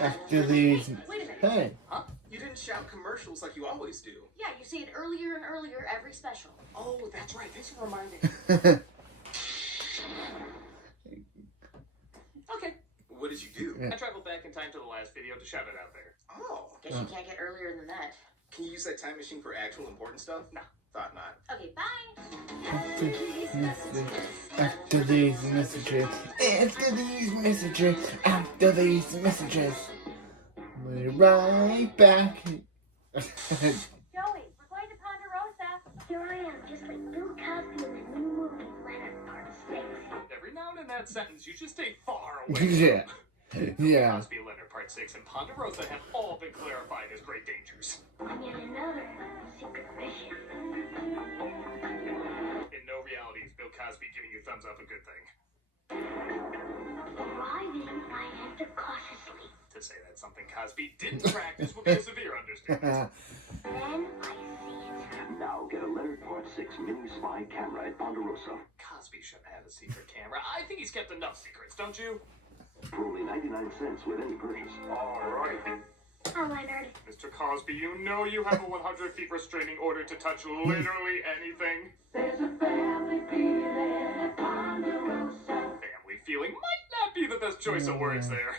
After these. Wait a minute. Hey. Huh? You didn't shout commercials like you always do. Yeah, you say it earlier and earlier every special. Oh, that's right. Thanks for reminding me. Okay. What did you do? Yeah. I traveled back in time to the last video to shout it out there. Oh. Guess you can't get earlier than that. Can you use that time machine for actual important stuff? Nah. Thought not. Okay, bye. After these messages. After these messages. After these messages. We're right back. Joey, we're going to Ponderosa. Here I am, just like Bill Cosby in the new movie, Leonard Part 6. Every now and in that sentence, you just stay far away. Yeah. Yeah. Cosby, Leonard Part 6, and Ponderosa have all been clarified as great dangers. And yet another secret mission. In no reality is Bill Cosby giving you thumbs up a good thing. Arriving, I enter cautiously. To say that's something Cosby didn't practice would be a severe understatement. Then I see it. Now get a Leonard Part 6 mini spy camera at Ponderosa. Cosby shouldn't have a secret camera. I think he's kept enough secrets, don't you? For only 99 cents with any purchase. All right. Oh, Leonard. Mr. Cosby, you know you have a 100 feet restraining order to touch literally anything. There's a family feeling at Ponderosa. Family feeling might not be the best choice of words there.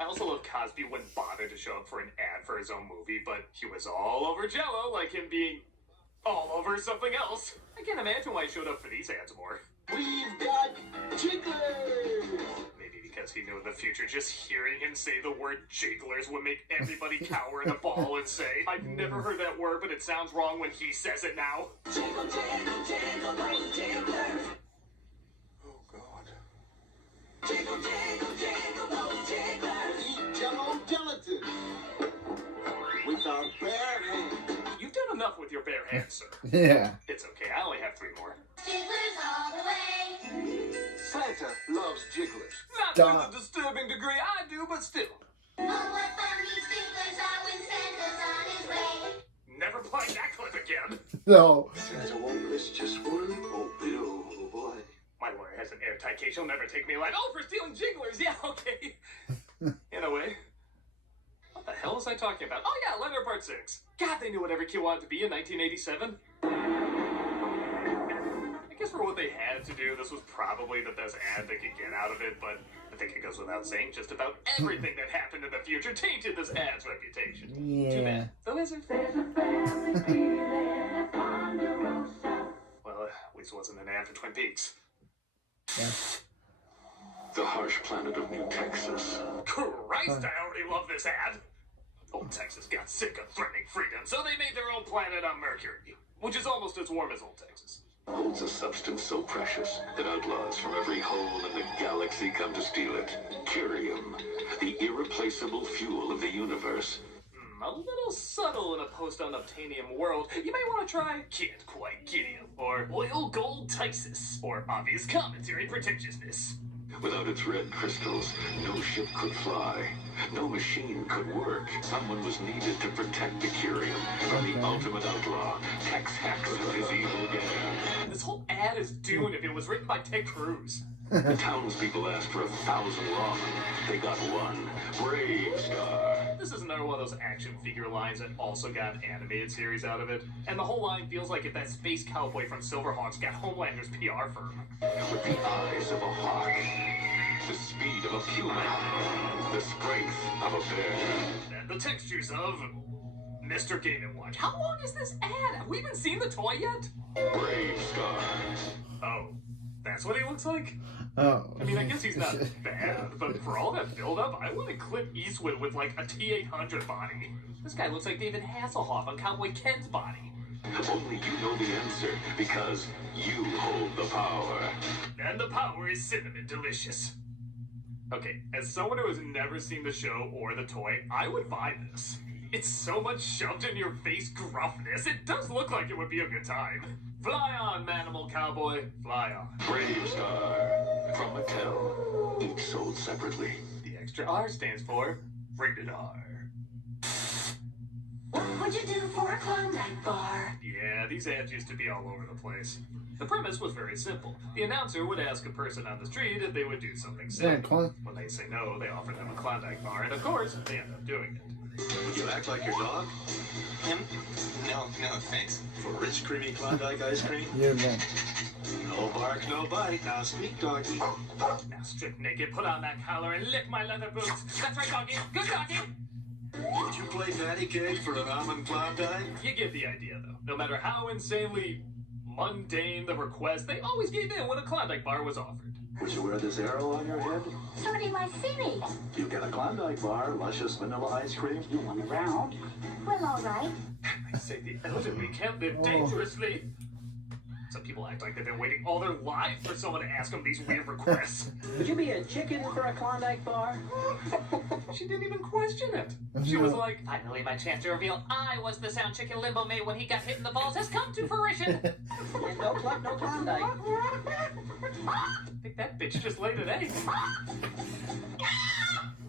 I also love Cosby wouldn't bother to show up for an ad for his own movie, but he was all over Jell-O, like him being all over something else. I can't imagine why he showed up for these ads more. We've got jigglers! Maybe because he knew in the future just hearing him say the word jigglers would make everybody cower in a ball and say, I've never heard that word, but it sounds wrong when he says it now. Jiggle, jiggle, jiggle, those jigglers. Oh, God. Jiggle, jiggle, jiggle, those jigglers. Eat Jello gelatin with our bare hands. You've done enough with your bare hands, sir. Yeah. It's okay, I only have 3 more. Jigglers all the way. Santa loves jigglers. Not Stop. to the disturbing degree I do, but still. Oh, what fun these jigglers are when Santa's on his way. Never playing that clip again. No. Santa won't miss just one. Oh, Bill, oh boy. My lawyer has an airtight case. He'll never take me alive. Oh, for stealing jigglers. Yeah, okay. In a way. What the hell was I talking about? Oh, yeah, Leonard Part 6. God, they knew what every kid wanted to be in 1987. I guess for what they had to do, this was probably the best ad they could get out of it, but I think it goes without saying just about everything that happened in the future tainted this ad's reputation. Too Yeah. bad. The lizard. There's a family feeling at Ponderosa. Well, at least it wasn't an ad for Twin Peaks. Yeah. The harsh planet of New Texas. Christ, I already love this ad. Old Texas got sick of threatening freedom, so they made their own planet on Mercury, which is almost as warm as old Texas. Holds a substance so precious that outlaws from every hole in the galaxy come to steal it. Curium, the irreplaceable fuel of the universe. A little subtle in a post-unobtainium world. You may want to try Can't Quite Get Him, or Oil Gold Tysis, or Obvious Commentary Pretentiousness. Without its red crystals, no ship could fly. No machine could work. Someone was needed to protect the Curium from the ultimate outlaw, Tex Hex and his evil gang. This whole ad is doomed if it was written by Ted Cruz. The townspeople asked for 1,000 ramen. They got one. Brave Star. This is another one of those action figure lines that also got an animated series out of it. And the whole line feels like if that space cowboy from Silverhawks got Homelander's PR firm. With the eyes of a hawk, the speed of a puma, the strength of a bear. And the textures of Mr. Game & Watch. How long is this ad? Have we even seen the toy yet? Brave Star. Oh, that's what he looks like? Oh. I mean, I guess he's not bad, but for all that build-up, I want to Clint Eastwood with, like, a T-800 body. This guy looks like David Hasselhoff on Cowboy Ken's body. Only you know the answer, because you hold the power. And the power is cinnamon delicious. Okay, as someone who has never seen the show or the toy, I would buy this. It's so much shoved in your face gruffness, it does look like it would be a good time. Fly on, Manimal Cowboy, fly on. Brave Star. From Mattel. Each sold separately. The extra R stands for Rated R. What would you do for a Klondike bar? Yeah, these ads used to be all over the place. The premise was very simple. The announcer would ask a person on the street if they would do something Yeah, simple. When they say no, they offer them a Klondike bar, and of course, they end up doing it. Would you act like your dog? Him? No, thanks. For rich, creamy Klondike ice cream? You're wrong. No bark, no bite. Now speak, doggy. Now strip naked, put on that collar, and lick my leather boots. That's right, doggy. Good doggy. Would you play patty cake for an almond Klondike? You get the idea, though. No matter how insanely mundane the request, they always gave in when a Klondike bar was offered. Would you wear this arrow on your head? Somebody might see me. You get a Klondike bar, luscious vanilla ice cream. You want it round? Well, all right. They say the elderly can't live dangerously. Some people act like they've been waiting all their lives for someone to ask them these weird requests. Would you be a chicken for a Klondike bar? She didn't even question it. She was like, finally my chance to reveal I was the sound chicken Limbo made when he got hit in the balls has come to fruition. And no cluck, no Klondike. I think that bitch just laid an egg.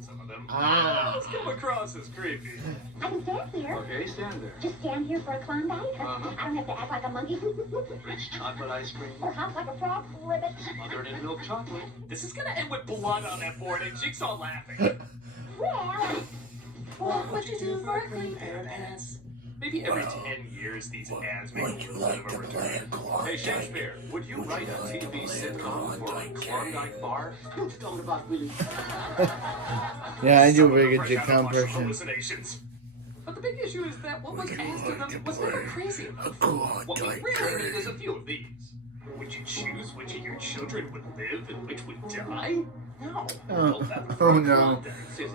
Some of them come across as creepy. I can stand here. Okay, stand there. Just stand here for a Klondike. Uh-huh. I don't have to act like a monkey. Rich chocolate ice cream. Or hop like a frog. Ribbit. Smothered in milk chocolate. This is gonna end with blood on that board and Jigsaw laughing. Well, What would you do for a clean pair of pants? Maybe every 10 years these ads make a little bit of a return. Hey, Shakespeare, would you write a TV sitcom for a Klondike bar? Talking about Willie. Yeah, I do a very good Fresh out of Jigcom watching person. hallucinations. But the big issue is that what was asked of them was never crazy enough. What we really need is a few of these. Would you choose which of your children would live and which would die? No. Oh no.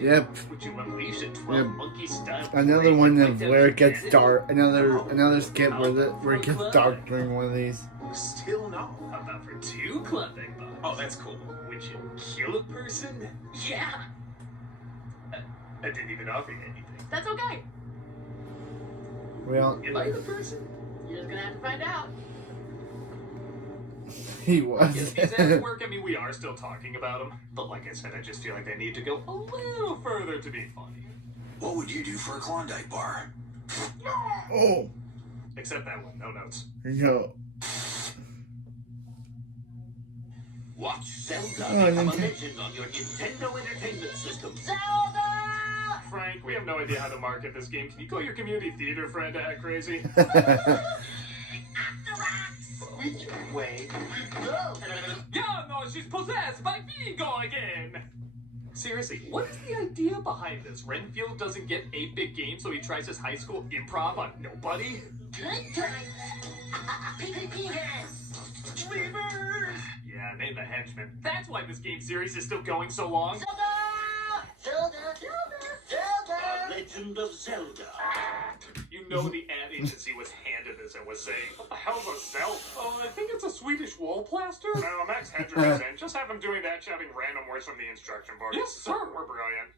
Yep. Would you unleash a 12-monkey-style Another one plague of that where it wiped gets out dark. Another skit where it gets dark during one of these. Still no. How about for 2 Klondike bars? Oh, that's cool. Would you kill a person? Yeah. I didn't even offer you anything. That's okay. Well, Am I the person? You're just gonna have to find out. he was. Yes, these ads work. I mean, we are still talking about them. But like I said, I just feel like they need to go a little further to be funny. What would you do for a Klondike bar? Oh, Except that one, no notes. yo. Watch Zelda Oh, become a Nintendo. legend on your Nintendo Entertainment System. Frank, we have no idea how to market this game. Can you call your community theater friend to act crazy? Which way? Yeah, no, she's possessed by Vigo again! Seriously, what is the idea behind this? Renfield doesn't get 8-bit games, so he tries his high school improv on nobody? Good times. PPP hands. Sleepers! Yeah, name the henchman. That's why this game series is still going so long. Zelda. The Legend of Zelda. You know the ad agency was handed this and was saying, what the hell's a Zelda? Oh, I think it's a Swedish wall plaster. No, Max Hendrick is in. Just have him doing that, shouting random words from the instruction board. Yes, sir. We're brilliant.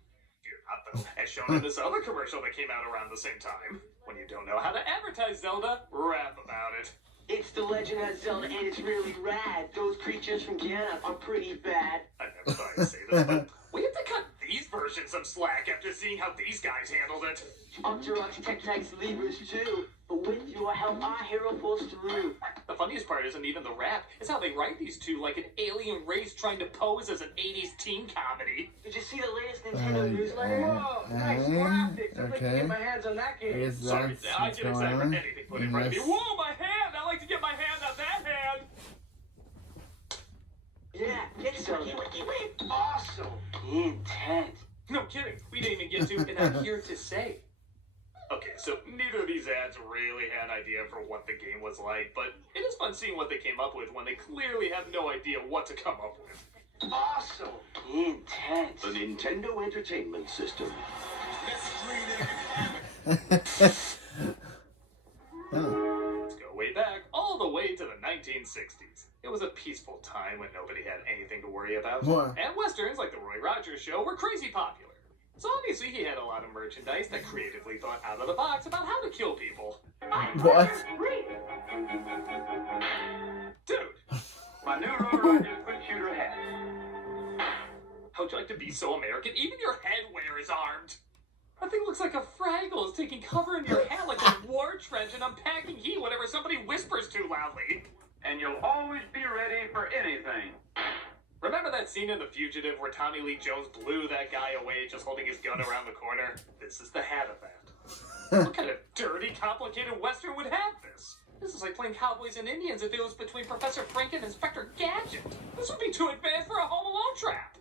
You're not, though. As shown in this other commercial that came out around the same time. When you don't know how to advertise Zelda, rap about it. It's the Legend of Zelda, and it's really rad. Those creatures from Guyana are pretty bad. I never thought I'd say this, but we have to cut these versions some slack after seeing how these guys handled it. Octorok's Tech-Tike's levers, too. But with your help, our hero pulls through. The funniest part isn't even the rap. It's how they write these two like an alien race trying to pose as an 80s teen comedy. Did you see the latest Nintendo newsletter? Whoa, nice graphics. I'd like to get my hands on that I game. guess Sorry, that's I what's get going excited for on. anything put in front of me. Yes. Whoa, my hand! I like to get my hand on that hand! Yeah, get some. Awesome. Intense. No kidding. We didn't even get to, and I'm here to say. Okay, so neither of these ads really had an idea for what the game was like, but it is fun seeing what they came up with when they clearly have no idea what to come up with. Awesome. Intense. The Nintendo Entertainment System. Oh. Let's go way back, all the way to the 1960s. It was a peaceful time when nobody had anything to worry about. What? And westerns like the Roy Rogers Show were crazy popular. So obviously he had a lot of merchandise that creatively thought out of the box about how to kill people. What? Dude, My new Roy Rogers quick shooter hat. how'd you like to be so American? Even your headwear is armed. That thing looks like a Fraggle is taking cover in your hat like a war trench and unpacking heat whenever somebody whispers too loudly. and you'll always be ready for anything. Remember that scene in The Fugitive where Tommy Lee Jones blew that guy away just holding his gun around the corner? This is the hat of that. What kind of dirty, complicated Western would have this? This is like playing Cowboys and Indians if it was between Professor Frink and Inspector Gadget. This would be too advanced for a Home Alone trap.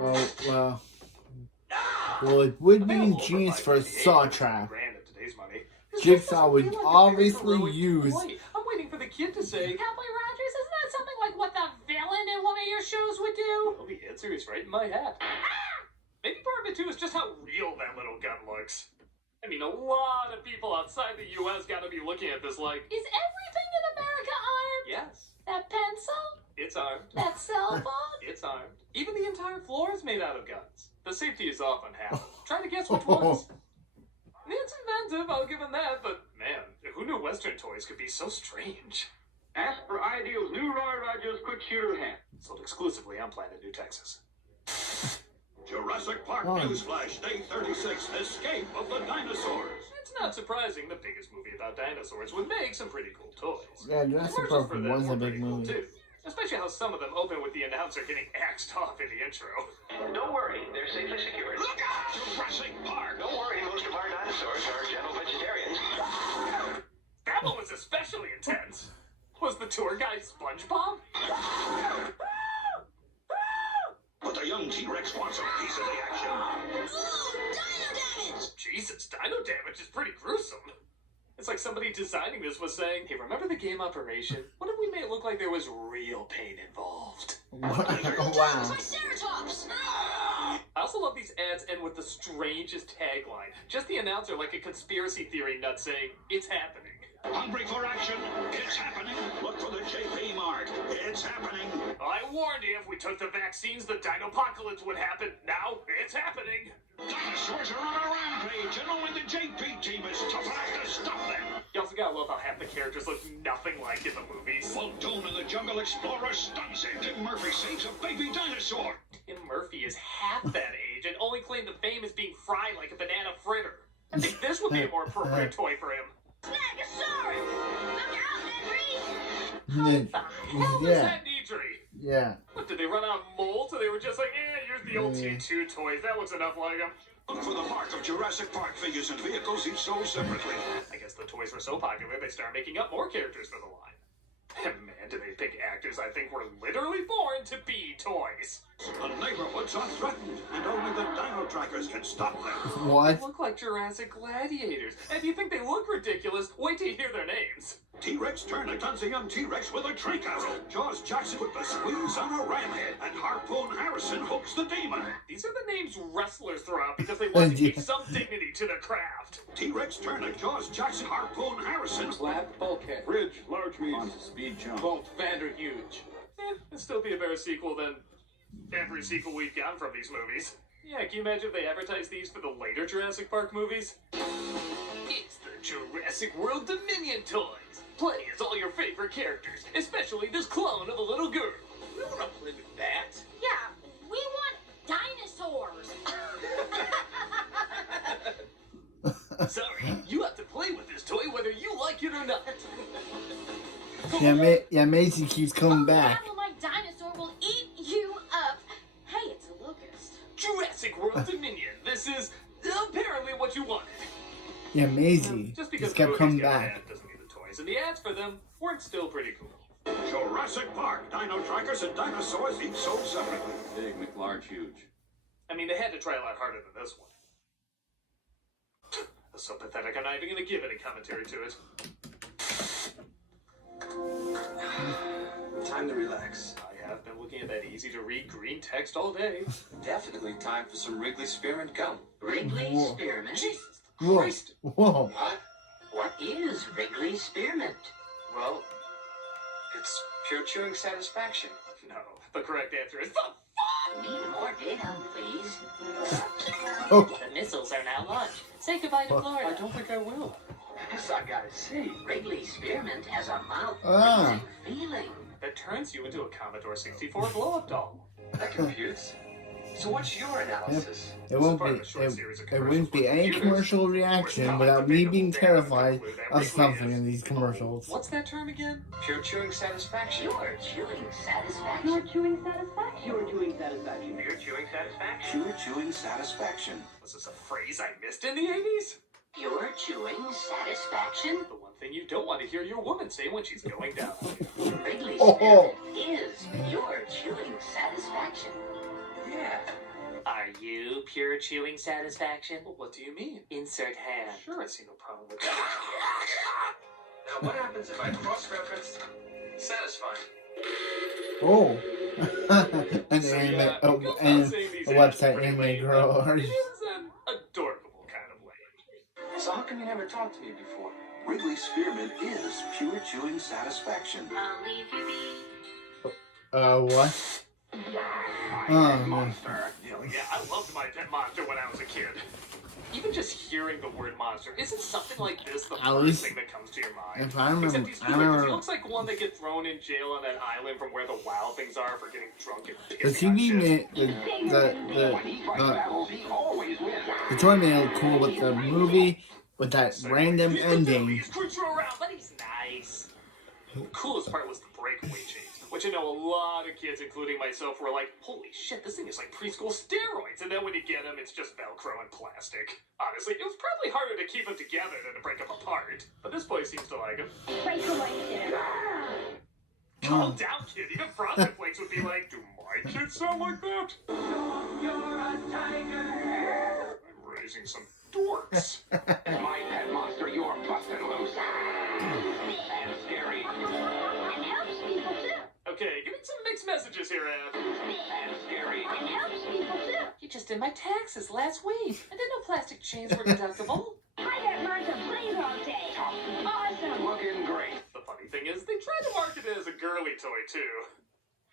Oh, well. Well, it would be ingenious for a saw trap. Jigsaw would obviously use. I'm waiting for the kid to say, Cowboy Rogers, isn't that something like what the villain in one of your shows would do? Well, the answer is right in my hat. Maybe part of it too is just how real that little gun looks. I mean, a lot of people outside the U.S. gotta be looking at this like, is everything in America armed? Yes. That pencil? It's armed. That cell phone? It's armed. Even the entire floor is made out of guns. The safety is off on half. Try to guess which ones. It's inventive, I'll give him that, but man, who knew Western toys could be so strange? Ask for Ideal's new Roy Rogers quick shooter hat. Sold exclusively on Planet New Texas. Jurassic Park Newsflash, Day 36, Escape of the Dinosaurs. It's not surprising the biggest movie about dinosaurs would make some pretty cool toys. Yeah, Jurassic Park was a big movie. Too. Especially how some of them open with the announcer getting axed off in the intro. Don't worry, they're safely secured. Look out! Jurassic Park! Don't worry, most of our dinosaurs are gentle vegetarians. That one was especially intense. Was the tour guide SpongeBob? But the young T-Rex wants a piece of the action. Ooh, dino damage! Jesus, dino damage is pretty gruesome. It's like somebody designing this was saying, hey, remember the game Operation? What if we made it look like there was real pain involved? Wow. Triceratops! I also love these ads end with the strangest tagline. Just the announcer like a conspiracy theory nut saying, it's happening. Hungry for action? It's happening. Look for the JP mark. It's happening. I warned you if we took the vaccines, the dinopocalypse would happen. Now, it's happening. Dinosaurs are on a rampage, and only the JP team is tough enough to stop them. You also gotta love how half the characters look nothing like in the movies. Muldoon and the Jungle Explorer stuns it. Tim Murphy saves a baby dinosaur. Tim Murphy is half that age and only claimed the fame as being fried like a banana fritter. I think this would be a more appropriate toy for him. Stegosaurus! Look out, Henry! How the hell was that Needry? Yeah. What, did they run out of molds? So they were just like, here's the old T2 toys. That looks enough like them. Look for the mark of Jurassic Park figures and vehicles each sold separately. I guess the toys were so popular, they started making up more characters for the line. And man, do they pick actors I think were literally born to be toys. The neighborhoods are threatened, and only the dino trackers can stop them. What? They look like Jurassic gladiators. And if you think they look ridiculous, wait till you hear their names. T-Rex turned against a young T-Rex with a trank arrow. Jaws Jackson with the squeeze on a ram head. And Harpoon Harrison hooks the demon. These are the names wrestlers throw out because they want to keep some dignity to the craft. T-Rex Turner, Jaws Jackson, Harpoon Harrison. Slab, bulkhead. Bridge, large meat. On to speed jump. Bolt, Vander huge. It'd still be a better sequel than every sequel we've gotten from these movies. Yeah, can you imagine if they advertised these for the later Jurassic Park movies? It's the Jurassic World Dominion toys. Play as all your favorite characters, especially this clone of a little girl. We want to play with that. Yeah, we want dinosaurs! Sorry, you have to play with this toy whether you like it or not. Yeah, Maisie keeps coming back. My dinosaur will eat you up. Hey, it's a locust. Jurassic World Dominion. This is apparently what you wanted. Yeah, Maisie Just because just kept the coming movies got an back. ad doesn't mean the toys and the ads for them weren't still pretty cool. Jurassic Park, dino trackers and dinosaurs each sold separately. Big, McLarge, huge. I mean, they had to try a lot harder than this one. That's so pathetic, I'm not even going to give any commentary to it. Time to relax. I have been looking at that easy-to-read green text all day. Definitely time for some Wrigley Spearmint gum. Wrigley Whoa. Spearmint? Jesus Whoa. Christ! Whoa. What? What is Wrigley Spearmint? Well, it's pure chewing satisfaction. No, the correct answer is the fuck! Need more data, please. Oh. The missiles are now launched. Say goodbye to Florida. I don't think I will. Yes, I gotta say, Wrigley Spearmint has a mouth Ah. feeling. That turns you into a Commodore 64 blow-up doll. That computes. So what's your analysis? It won't be. It wouldn't be any commercial reaction without me being terrified of something in these commercials. What's that term again? Pure chewing satisfaction. You're chewing satisfaction. You're chewing satisfaction. Pure chewing satisfaction. Pure chewing satisfaction. Pure chewing satisfaction. Was this a phrase I missed in the 80s? Pure chewing satisfaction. The one thing you don't want to hear your woman say when she's going down. Wrigley Oh. Spearmint is pure chewing satisfaction. Yeah. Are you pure chewing satisfaction? Well, what do you mean? Insert hand. Sure, I see no problem with that. Now what happens if I cross-reference satisfying? Oh. An So, anime, yeah, oh, because and I'm saying these a ads website pretty anime lame, girl. but it is an adorable kind of way. So how come you never talked to me before? Wrigley Spearmint is pure chewing satisfaction. I'll leave you be. What? Oh, man. Hell yeah, I loved my pet monster when I was a kid. Even just hearing the word monster, isn't something like this the At first least- thing that comes to your mind? If I remember, Except he's I good, 'cause he remember looks like one that gets thrown in jail on that island from where the wild things are for getting drunk and the pissing on TV shit. the toy made it cool, but the movie with that random He's the ending. deadliest creature around, but he's nice. The coolest part was the breakaway chains, which I know a lot of kids, including myself, were like, holy shit, this thing is like preschool steroids. And then when you get them, it's just Velcro and plastic. Honestly, it was probably harder to keep them together than to break them apart. But this boy seems to like them. Calm down, kid. Even Frosted Flakes would be like, do my kids sound like that? You're a tiger. I'm raising some dorks. My pet monster, you're busted loose. And scary. It helps people too. Okay, give me some mixed messages here, Ab. And scary. It helps people too. You just did my taxes last week. I didn't know plastic chains were deductible. I got Martha plays all day. Awesome. Looking great. The funny thing is, they try to market it as a girly toy, too.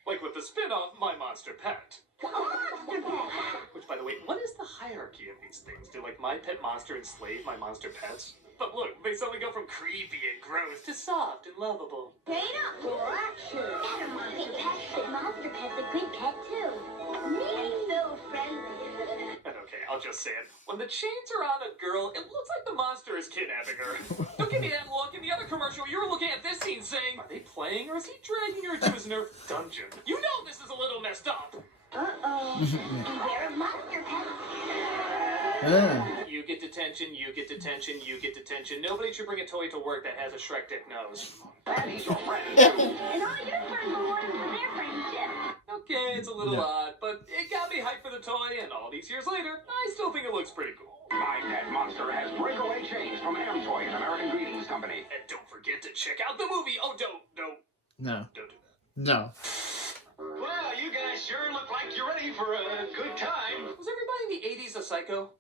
Like with the spin-off, My Monster Pet. Monster Pet. Which, by the way, what is the hierarchy of these things? Do, like, My Pet Monster enslave My Monster Pets? But look, they suddenly go from creepy and gross to soft and lovable. Straight up. Relaxer. Better Monster Pet. But Monster Pet's a good pet too. Me so friendly. And okay, I'll just say it. When the chains are on a girl, it looks like the monster is kidnapping her. Don't give me that look. In the other commercial, you were looking at this scene saying, are they playing or is he dragging her to his Nerf dungeon? You know this is a little messed up. Uh-oh. Beware of Monster Pet. You get detention, you get detention, you get detention. Nobody should bring a toy to work that has a Shrek dick nose. And he's your friend. And all your friends will want it for their friends too. Okay, it's a little odd, but it got me hyped for the toy, and all these years later, I still think it looks pretty cool. My pet monster has breakaway chains from Ham Toys, American Greetings Company. And don't forget to check out the movie. Oh, don't do No. that. No. Well, you guys sure look like you're ready for a good time. Was everybody in the 80s a psycho?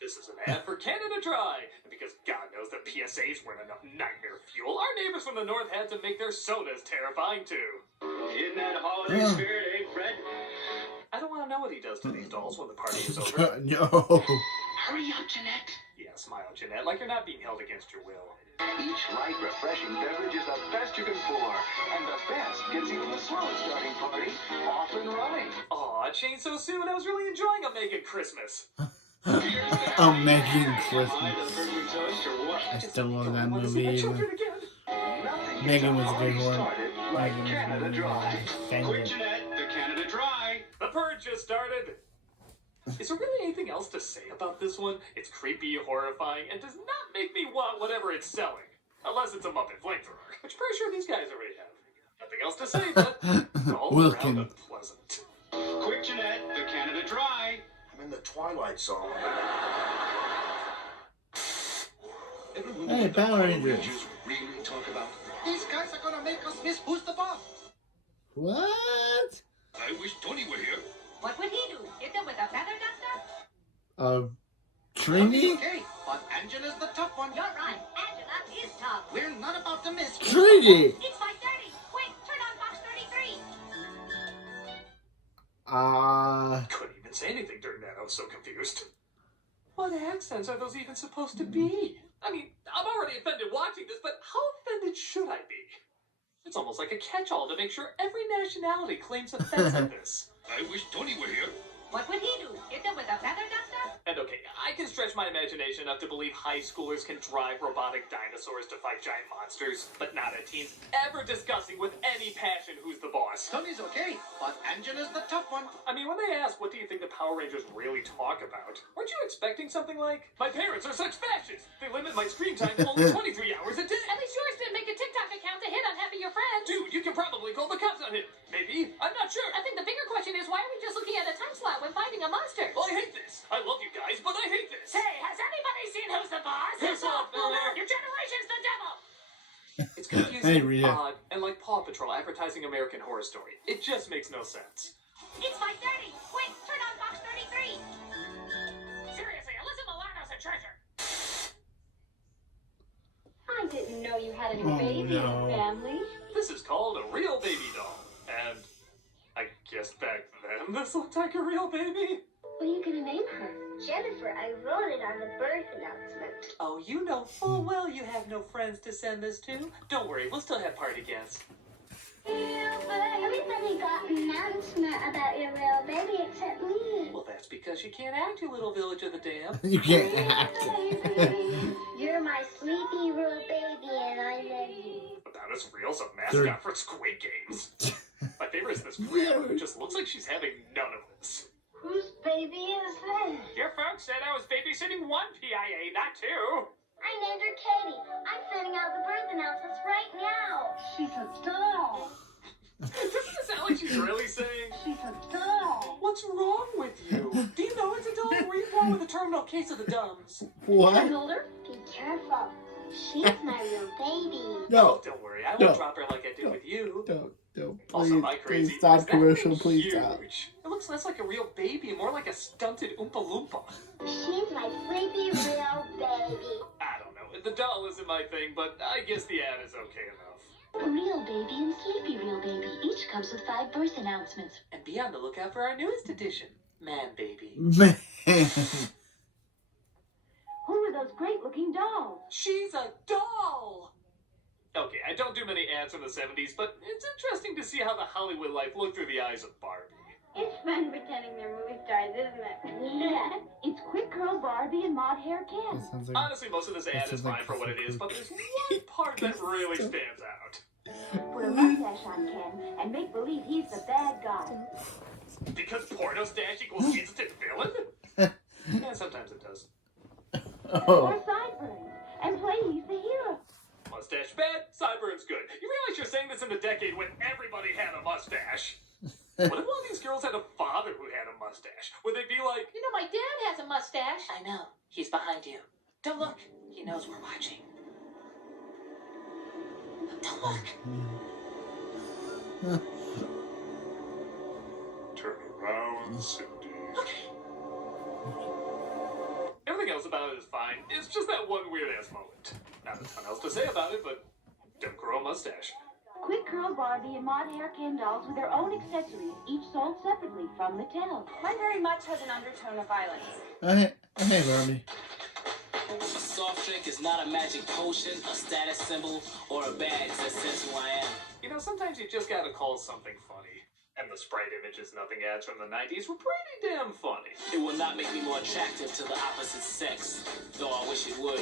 This is an ad for Canada Dry. And because God knows the PSAs weren't enough nightmare fuel, our neighbors from the north had to make their sodas terrifying too. Isn't that holiday spirit, eh, Fred? I don't want to know what he does to these dolls when the party is over. No. Hurry up, Jeanette. Yeah, smile, Jeanette, like you're not being held against your will. Each light, refreshing beverage is the best you can pour. And the best gets even the slowest starting party off and running. Aw, changed so soon, I was really enjoying a Megan Christmas. Oh, Megan Christmas. Perfect toast or what? I still love that Want to see my movie. children again? Nothing Megan gets was a party good one. started like Megan was Canada really Dry. good. Quick, Jeanette, the Canada Dry. The purge just started. Is there really anything else to say about this one? It's creepy, horrifying, and does not make me want whatever it's selling. Unless it's a Muppet flamethrower, which I'm pretty sure these guys already have. Nothing else to say, but all Wilkin. around unpleasant. Quick, Jeanette, the Canada Dry. I'm in the Twilight Zone. Hey, Power Rangers. Really talk about? These guys are gonna make us miss who's the boss. What? I wish Tony were here. What would he do? Hit them with a feather duster? Trini? Okay, but Angela's the tough one. You're right. Angela is tough. We're not about to miss. Trini! It's 5:30. Quick, turn on box 33. Couldn't even say anything during that, I was so confused. What accents are those even supposed to be? I mean, I'm already offended watching this, but how offended should I be? It's almost like a catch-all to make sure every nationality claims offense at this. I wish Tony were here. What would he do? Hit them with a feather duster? And okay, I can stretch my imagination enough to believe high schoolers can drive robotic dinosaurs to fight giant monsters, but not a teen's ever discussing with any passion who's the boss. Tony's okay, but Angela's the tough one. I mean, when they ask, what do you think the Power Rangers really talk about? Weren't you expecting something like, my parents are such fascists! They limit my screen time to only 23 hours a day! At least yours didn't make a TikTok account to hit on Happy Your Friend. Dude, you can probably call the cops on him. Maybe. I'm not sure. I think the bigger question is, why are we just looking at a time slot when finding a monster? Well, I hate this. I love you guys, but I hate this. Hey, has anybody seen Who's the Boss? Piss off, Boomer. Your generation's the devil! It's confusing, Hey, Rita. odd, and like Paw Patrol advertising American Horror Story. It just makes no sense. It's 5:30. Quick, turn on Fox 33. Seriously, Alyssa Milano's a treasure. I didn't know you had any Oh, baby in no. the family. This is called a real baby doll. And I guess back then this looked like a real baby. What are you gonna name her? Jennifer, I wrote it on the birth announcement. Oh, you know full well you have no friends to send this to. Don't worry, we'll still have party guests. Everybody got an announcement about your real baby except me. Well, that's because you can't act, you little village of the damned. You can't act. You're my sleepy real baby and I love you. About as real as a mascot for Squid Games. My favorite is this grandma who just looks like she's having none of this. Whose baby is this? Your folks said I was babysitting one PIA, not two. I named her Katie. I'm sending out the birth announcements right now. She's a doll. Doesn't it sound like she's really saying, She's a doll. What's wrong with you? Do you know it's a doll? Were you born with a terminal case of the dumbs? What? Older? Be careful. She's my real baby. No. don't worry, I won't No. drop her like I did with you. Don't. Also, Please, my crazy please stop is that commercial. thing Please huge. stop. It looks less like a real baby, more like a stunted Oompa Loompa. She's my sleepy real baby. I don't know. The doll isn't my thing, but I guess the ad is okay enough. Real baby and sleepy real baby. Each comes with 5 birth announcements. And be on the lookout for our newest edition, Man Baby. Man. Who are those great looking dolls? She's a doll! Okay, I don't do many ads from the 70s, but it's interesting to see how the Hollywood life looked through the eyes of Barbie. It's fun pretending they're movie stars, isn't it? Yeah. It's Quick Curl Barbie and Mod Hair Ken. That sounds like Honestly, most of this ad is fine for what it is, but there's one part that really stands out. Put a mustache on Ken and make believe he's the bad guy. Because porno stash equals instant villain? Yeah, sometimes it does. Or oh. sideburns and play he's the hero. Mustache bad, sideburns good. You realize you're saying this in the decade when everybody had a mustache? What if one of these girls had a father who had a mustache? Would they be like, You know, my dad has a mustache. I know. He's behind you. Don't look. He knows we're watching. Don't look. turn around, Cindy? Everything else about it is fine. It's just that one weird-ass moment. Not a ton else to say about it, but don't grow a mustache. Quick Curl Barbie and Mod Hair Ken dolls with their own accessories, each sold separately from Mattel. Mine very much has an undertone of violence. Hey, Barbie. A soft drink is not a magic potion, a status symbol, or a badge that says who I am. You know, sometimes you just gotta call something funny. And the Sprite Images Nothing ads from the 90s were pretty damn funny. It will not make me more attractive to the opposite sex, though I wish it would.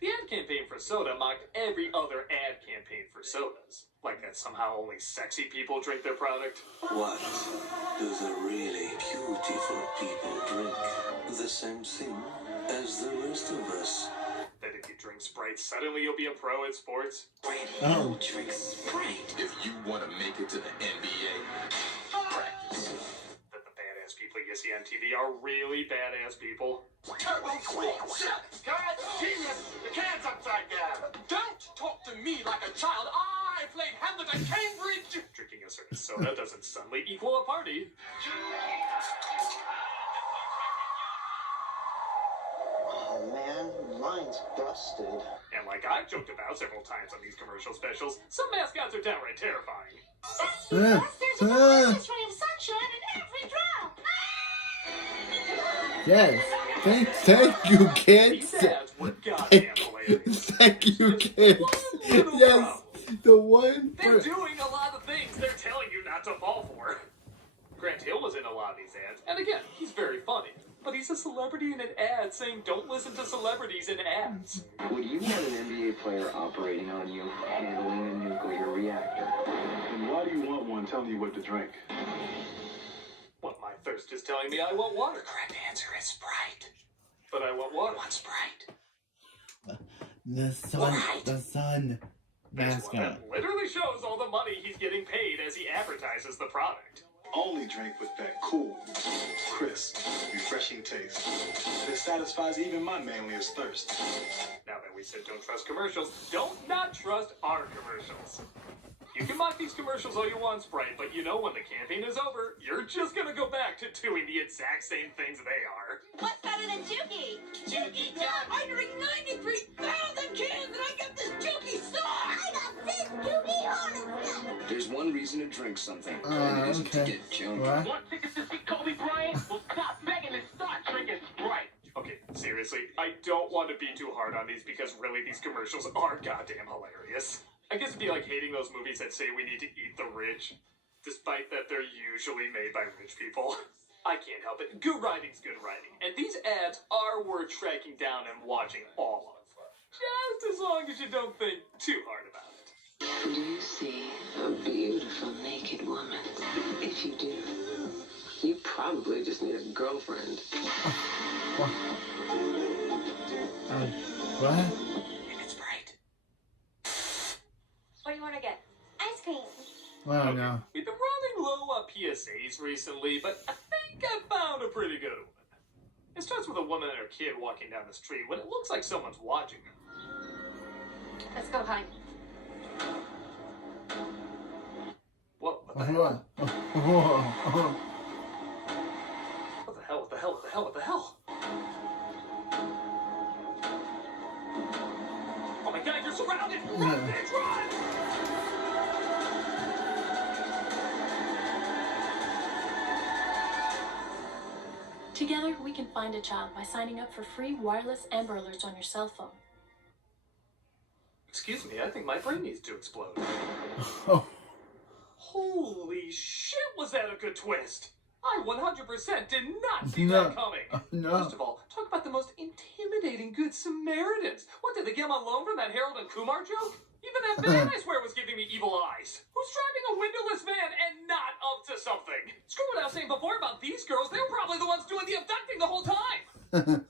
The ad campaign for soda mocked every other ad campaign for sodas. Like that somehow only sexy people drink their product. What do the really beautiful people drink? The same thing as the rest of us. That if you drink Sprite, suddenly you'll be a pro at sports. Oh. Drink Sprite. If you want to make it to the NBA, practice. That the badass people you see on TV are really badass people. Turbo Squad! God, genius! The can's upside down! Don't talk to me like a child. I played Hamlet at Cambridge. Drinking a certain soda doesn't suddenly equal a party. Oh man, mine's busted. And like I've joked about several times on these commercial specials, some mascots are downright terrifying. There's a delicious ray of sunshine in every drop. Yes. Thank you, kids. These ads were goddamn hilarious. Thank you, kids. Little Yes. drop. The one. They're doing a lot of things they're telling you not to fall for. Grant Hill was in a lot of these ads, and again, he's very funny. But he's a celebrity in an ad saying don't listen to celebrities in ads. Would you want an NBA player operating on you, handling a nuclear reactor? And why do you want one telling you what to drink? What, my thirst is telling me I want water. The correct answer is Sprite. But I want water. Want Sprite? The sun. Right. The sun. This one Mascot. that literally shows all the money he's getting paid as he advertises the product. Only drink with that cool, crisp, refreshing taste. It satisfies even my manliest thirst. Now that we said don't trust commercials, don't not trust our commercials. You can mock these commercials all you want, Sprite, but you know when the campaign is over, you're just gonna go back to doing the exact same things they are. What's better than Juki? Juki Dog! I drink 93,000 cans and I got this Juki sauce! I got this Juki honest. There's one reason to drink something, and it isn't to Okay. get junky. What? Want tickets to see Kobe Bryant? Well, stop begging and start drinking Sprite. Okay, seriously, I don't want to be too hard on these because really these commercials are goddamn hilarious. I guess it'd be like hating those movies that say we need to eat the rich, despite that they're usually made by rich people. I can't help it. Good writing's good writing, and these ads are worth tracking down and watching all of. Just as long as you don't think too hard about it. Do you see a beautiful naked woman? If you do, you probably just need a girlfriend. What? It's Sprite. What do you want to get? Ice cream. Oh no. We've been running low on PSAs recently, but I think I found a pretty good one. It starts with a woman and her kid walking down the street when it looks like someone's watching them. Let's go hide. What the hell? What? What the hell? What the hell? What the hell? What the hell? Oh my god, you're surrounded! Run, bitch, run! Together, we can find a child by signing up for free wireless Amber Alerts on your cell phone. Excuse me, I think my brain needs to explode. Oh. Holy shit, was that a good twist? I 100% did not see No. that coming. No. First of all, talk about the most intimidating Good Samaritans. What, did they get them on loan from that Harold and Kumar joke? Even that van, I swear, was giving me evil eyes. Who's driving a windowless van and not up to something? Screw what I was saying before about these girls. They were probably the ones doing the abducting the whole time.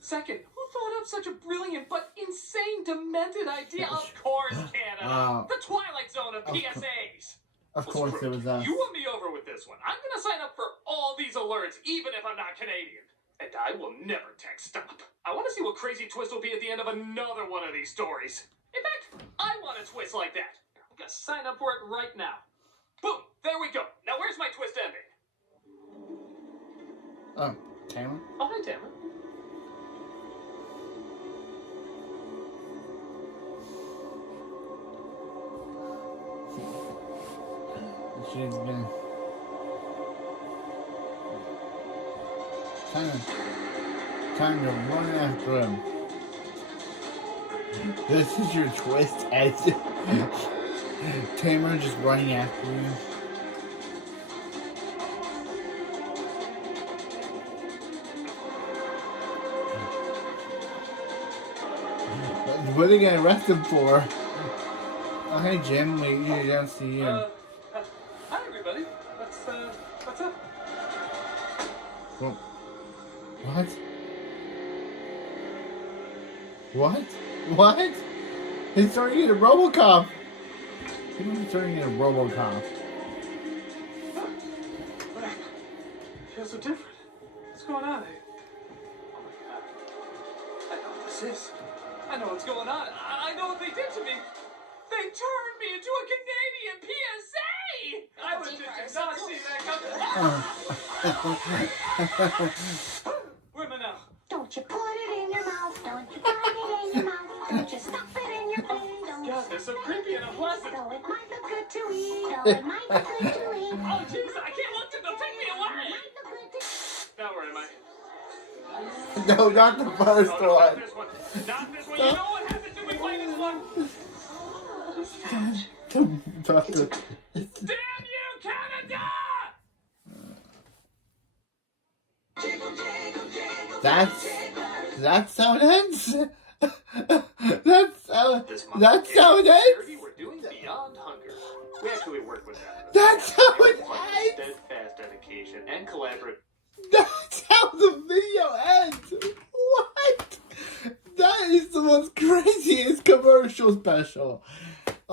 Second, who thought up such a brilliant but insane, demented idea? Of course, Canada. The Twilight Zone of PSAs. Of course it was us. You won me over with this one. I'm gonna sign up for all these alerts, even if I'm not Canadian. And I will never text stop. I want to see what crazy twist will be at the end of another one of these stories. In fact, I want a twist like that. I'm gonna sign up for it right now. Boom! There we go. Now where's my twist ending? Oh, Taylor? Oh, hi, Tamara. She's been kind of run after him. This is your twist, Ed. Tamer just running after you. What are they gonna arrest him for? Oh, hey Jim, we usually don't see you. Hi, everybody. What's up? Well, what? What? What? He's turning into RoboCop. He's turning into RoboCop. Feels so different. What's going on? Oh my god. I know what this is. I know what's going on. I know what they did to me. They turned me into a Canadian PSA! I was just not see that coming. Where am I now? Don't you put it in your mouth. Don't you put it in your mouth. Don't you stuff it in your face. Don't God, they're so creepy and unpleasant. Though it might look good to eat. Though it might look good to eat. Oh, jeez, I can't look at them. Take me away. Now where am I? No, not the first no, one. Not this one. Not this one. You know what happens when we play this one? Damn Damn you, Canada! That's how it ends. That's how it ends. We're doing Beyond Hunger. We actually work with them. That's how it ends. Steadfast dedication and collaborative. That's how the video ends. What? That is the most craziest commercial special.